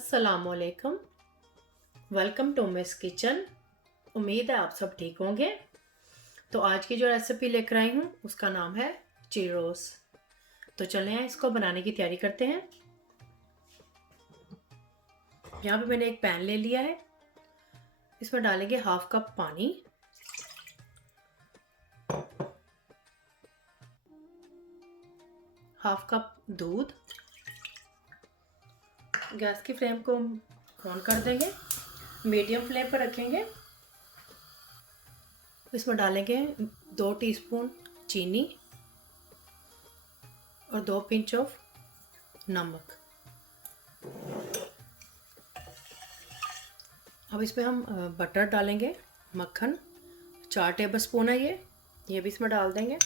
अस्सलामुअलैकुम। Welcome to Miss Kitchen. उम्मीद है आप सब ठीक होंगे। तो आज की जो रेसिपी लेकर आई हूँ उसका नाम है चीरोस। तो चलें इसको बनाने की तैयारी करते हैं। यहाँ पे मैंने एक पैन ले लिया है। इसमें डालेंगे हाफ कप पानी, हाफ कप दूध। गैस की फ्लेम को ऑन कर देंगे, मीडियम फ्लेम पर रखेंगे। इसमें डालेंगे 2 टीस्पून चीनी और 2 पिंच ऑफ नमक। अब इसमें हम बटर डालेंगे, मक्खन 4 टेबल स्पून है ये भी इसमें डाल देंगे।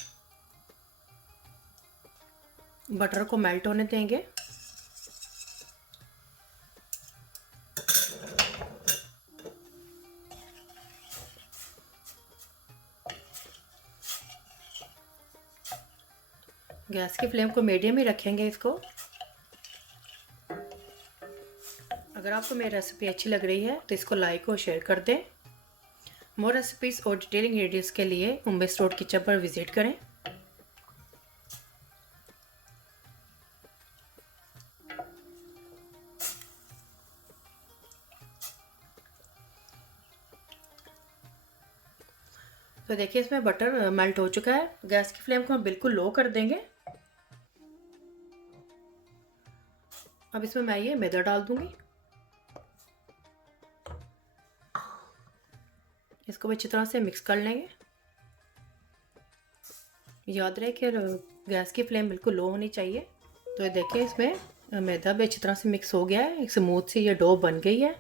बटर को मेल्ट होने देंगे। गैस की फ्लेम को मीडियम ही रखेंगे इसको। अगर आपको मेरी रेसिपी अच्छी लग रही है तो इसको लाइक और शेयर कर दें। मोर रेसिपीज़ और डिटेल इंग्रेडिएंट्स के लिए उम्बेस रोड किचन पर विजिट करें। तो देखिए इसमें बटर मेल्ट हो चुका है। गैस की फ्लेम को हम बिल्कुल लो कर देंगे। अब इसमें मैं ये मैदा डाल दूंगी। इसको अच्छी तरह से मिक्स कर लेंगे। याद रहे कि गैस की फ्लेम बिल्कुल लो होनी चाहिए। तो ये देखिए इसमें मैदा भी अच्छी तरह से मिक्स हो गया है, एक स्मूथ सी ये डो बन गई है।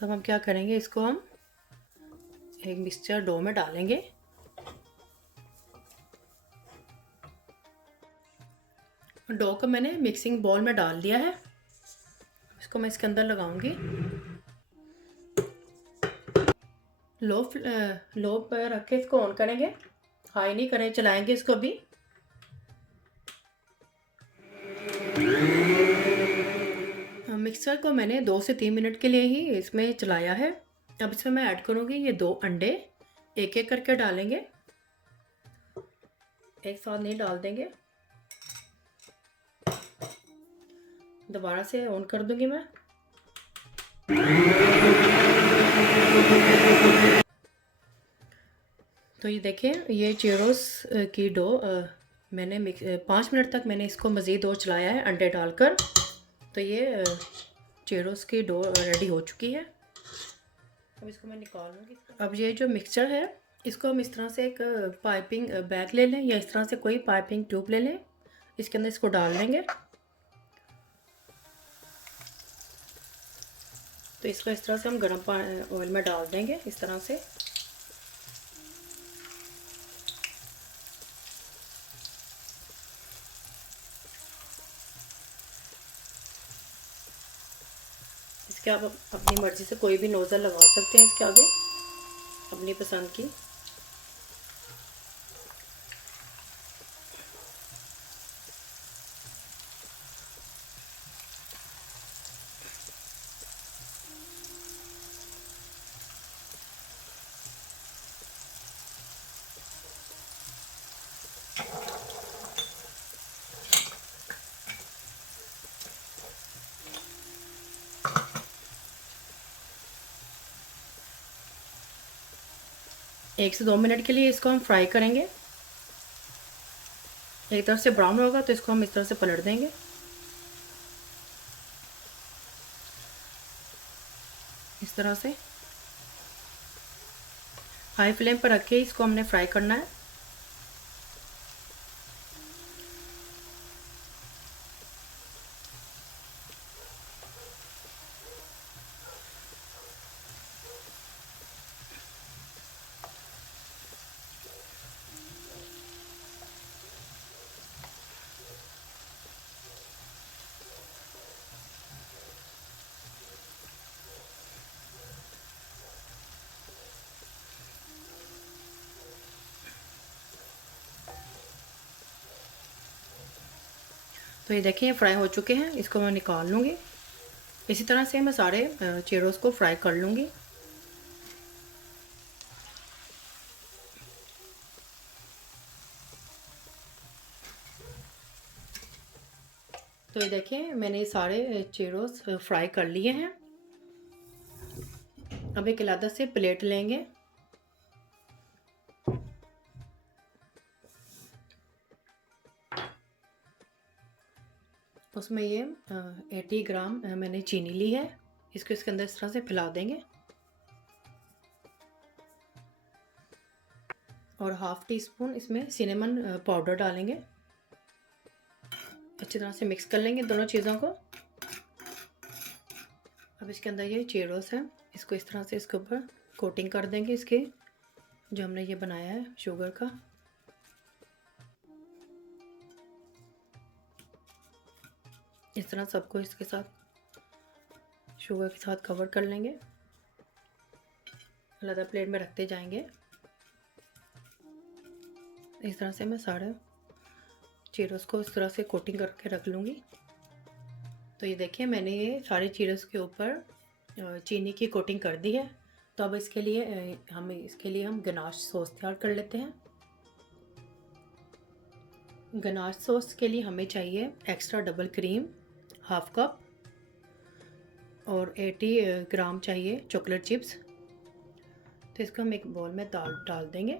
तब हम क्या करेंगे, इसको हम एक मिक्सचर डो में डालेंगे। डो को मैंने मिक्सिंग बाउल में डाल दिया है। इसको मैं इसके अंदर लगाऊंगी। लो पर रख के इसको ऑन करेंगे, हाई नहीं करें, चलाएंगे इसको भी। मिक्सर को मैंने 2 से 3 मिनट के लिए ही इसमें चलाया है। अब इसमें मैं ऐड करूँगी ये 2 अंडे, एक एक करके डालेंगे, एक साथ नहीं डाल देंगे। दोबारा से ऑन कर दूंगी मैं। तो ये देखें ये चीरोस की डो मैंने 5 मिनट तक मैंने इसको मज़ीद और चलाया है अंडे डालकर। तो ये चीरोस की डो रेडी हो चुकी है। अब इसको मैं निकाल लूँगी। अब ये जो मिक्सचर है इसको हम इस तरह से एक पाइपिंग बैग ले लें या इस तरह से कोई पाइपिंग ट्यूब ले लें, इसके अंदर इसको डाल लेंगे। तो इसको इस तरह से हम गर्म ऑयल में डाल देंगे इस तरह से। इसके आप अपनी मर्ज़ी से कोई भी नोज़ल लगा सकते हैं इसके आगे, अपनी पसंद की। एक से 2 मिनट के लिए इसको हम फ्राई करेंगे। एक तरफ से ब्राउन होगा तो इसको हम इस तरह से पलट देंगे। इस तरह से हाई फ्लेम पर रख के इसको हमने फ्राई करना है। तो ये देखिए ये फ्राई हो चुके हैं, इसको मैं निकाल लूँगी। इसी तरह से मैं सारे चेरोस को फ्राई कर लूँगी। तो ये देखिए मैंने ये सारे चेरोस फ्राई कर लिए हैं। अब एक अलग से प्लेट लेंगे। उसमें ये 80 ग्राम मैंने चीनी ली है। इसको इसके अंदर इस तरह से फैला देंगे और हाफ़ टी स्पून इसमें सिनेमन पाउडर डालेंगे। अच्छी तरह से मिक्स कर लेंगे दोनों चीज़ों को। अब इसके अंदर ये चेरोस है, इसको इस तरह से इसके ऊपर कोटिंग कर देंगे इसके, जो हमने ये बनाया है शुगर का। इस तरह सबको इसके साथ शुगर के साथ कवर कर लेंगे। अलग प्लेट में रखते जाएंगे। इस तरह से मैं सारे चीरोस को इस तरह से कोटिंग करके रख लूँगी। तो ये देखिए मैंने ये सारे चीरोस के ऊपर चीनी की कोटिंग कर दी है। तो अब इसके लिए हम गनाश सॉस तैयार कर लेते हैं। गनाश सॉस के लिए हमें चाहिए extra double cream half cup और 80 ग्राम चाहिए चॉकलेट चिप्स। तो इसको हम एक बाउल में डाल देंगे।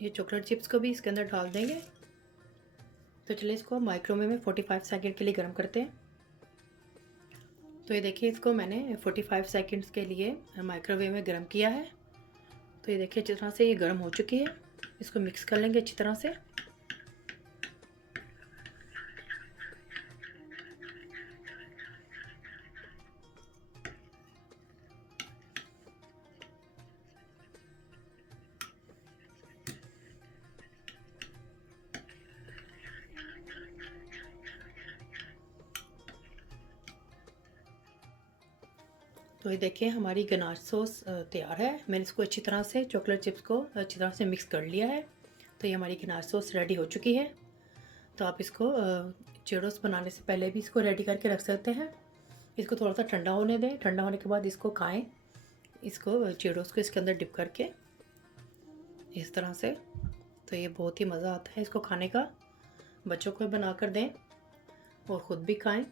ये चॉकलेट चिप्स को भी इसके अंदर डाल देंगे। तो चलिए इसको माइक्रोवेव में 45 सेकंड के लिए गर्म करते हैं। तो ये देखिए इसको मैंने 45 सेकंड्स के लिए माइक्रोवेव में गर्म किया है। तो ये देखिए अच्छी तरह से ये गर्म हो चुकी है। इसको मिक्स कर लेंगे अच्छी तरह से। तो ये देखिए हमारी गनाश सॉस तैयार है। मैंने इसको अच्छी तरह से चॉकलेट चिप्स को अच्छी तरह से मिक्स कर लिया है। तो ये हमारी गनाश सॉस रेडी हो चुकी है। तो आप इसको चेरोस बनाने से पहले भी इसको रेडी करके रख सकते हैं। इसको थोड़ा सा ठंडा होने दें। ठंडा होने के बाद इसको खाएं। इसको चेरोस को इसके अंदर डिप करके इस तरह से। तो ये बहुत ही मज़ा आता है इसको खाने का। बच्चों को बना कर दें और ख़ुद भी खाएं।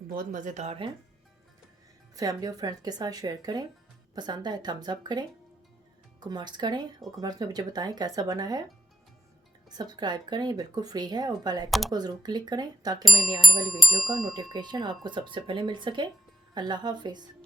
बहुत मज़ेदार है। फैमिली और फ्रेंड्स के साथ शेयर करें। पसंद आए थम्स अप करें, कमेंट्स करें और कमेंट्स में मुझे बताएं कैसा बना है। सब्सक्राइब करें, ये बिल्कुल फ्री है और बेल आइकन को ज़रूर क्लिक करें ताकि मेरी आने वाली वीडियो का नोटिफिकेशन आपको सबसे पहले मिल सके। अल्लाह हाफिज़।